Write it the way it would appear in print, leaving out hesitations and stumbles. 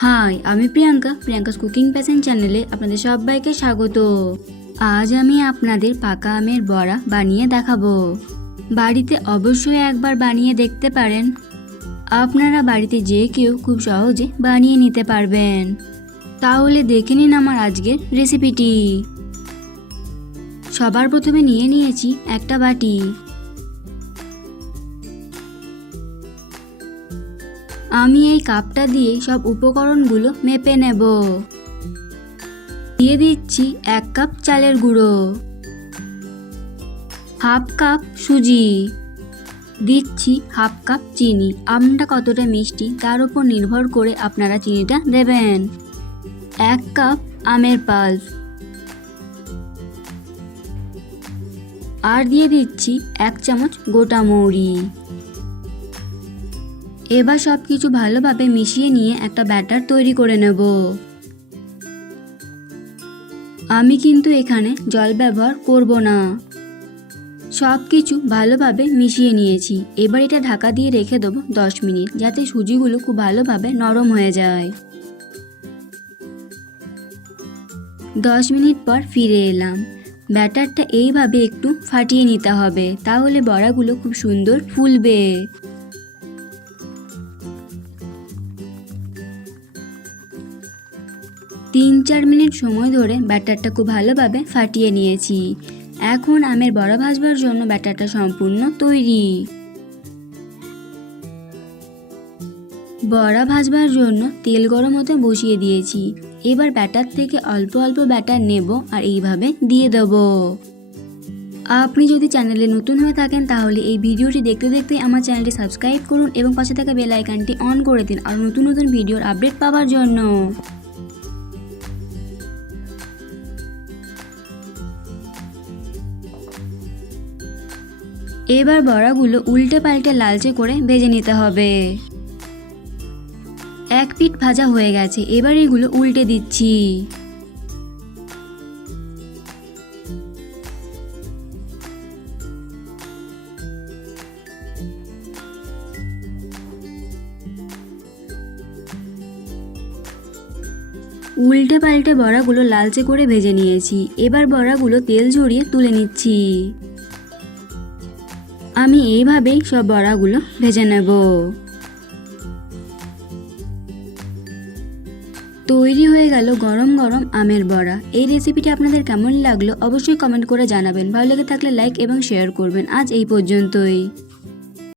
High, আমি Priyanka's cooking passion চ্যানেলে আপনাদের সবাইকে স্বাগত। আজ আমি আপনাদের পাকা আমের বড়া বানিয়ে দেখাবো। বাড়িতে অবশ্যই একবার বানিয়ে দেখতে পারেন। আপনারা বাড়িতে যে কেউ খুব সহজে বানিয়ে নিতে পারবেন। তাহলে দেখে নিন আমার আজকের রেসিপিটি। সবার প্রথমে নিয়ে নিয়েছি একটা বাটি। আমি এই কাপটা দিয়ে সব উপকরণগুলো মেপে নেব। দিয়ে দিচ্ছি 1 কাপ চালের গুঁড়ো, হাফ কাপ সুজি, দিচ্ছি হাফ কাপ চিনি। আমটা কতটা মিষ্টি তার উপর নির্ভর করে আপনারা চিনিটা দেবেন। 1 কাপ আমের পাল্প, আর দিয়ে দিচ্ছি 1 চামচ গোটা মৌরি। এবার সব কিছু ভালোভাবে মিশিয়ে নিয়ে একটা ব্যাটার তৈরি করে নেব। আমি কিন্তু এখানে জল ব্যবহার করব না। সব কিছু ভালোভাবে মিশিয়ে নিয়েছি। এবার এটা ঢাকা দিয়ে রেখে দেবো 10 মিনিট, যাতে সুজিগুলো খুব ভালোভাবে নরম হয়ে যায়। 10 মিনিট পর ফিরে এলাম। ব্যাটারটা এইভাবে একটু ফাটিয়ে নিতে হবে, তাহলে বড়াগুলো খুব সুন্দর ফুলবে। তিন 4 মিনিট সময় ধরে ব্যাটারটা খুব ভালোভাবে ফাটিয়ে নিয়েছি। এখন আমের বড়া ভাজবার জন্য ব্যাটারটা সম্পূর্ণ তৈরি। বড়া ভাজবার জন্য তেল গরম হতে বসিয়ে দিয়েছি। এবার ব্যাটার থেকে অল্প অল্প ব্যাটার নেব আর এইভাবে দিয়ে দেব। আপনি যদি চ্যানেলে নতুন হয়ে থাকেন তাহলে এই ভিডিওটি দেখতে দেখতে আমার চ্যানেলটি সাবস্ক্রাইব করুন এবং পাশে থাকা বেল আইকনটি অন করে দিন আর নতুন নতুন ভিডিওর আপডেট পাওয়ার জন্য। এবার বড়াগুলো উল্টে পাল্টে লালচে করে ভেজে নিতে হবে। এক পিঠ ভাজা হয়ে গেছে, এবার এগুলো উল্টে দিচ্ছি। উল্টে পাল্টে বড়াগুলো লালচে করে ভেজে নিয়েছি। এবার বড়াগুলো তেল ঝরিয়ে তুলে নিচ্ছি। আমি এইভাবেই সব বড়াগুলো ভেজে নেব। তৈরি হয়ে গেল গরম গরম আমের বড়া। এই রেসিপিটি আপনাদের কেমন লাগলো অবশ্যই কমেন্ট করে জানাবেন। ভালো লেগে থাকলে লাইক এবং শেয়ার করবেন। আজ এই পর্যন্তই।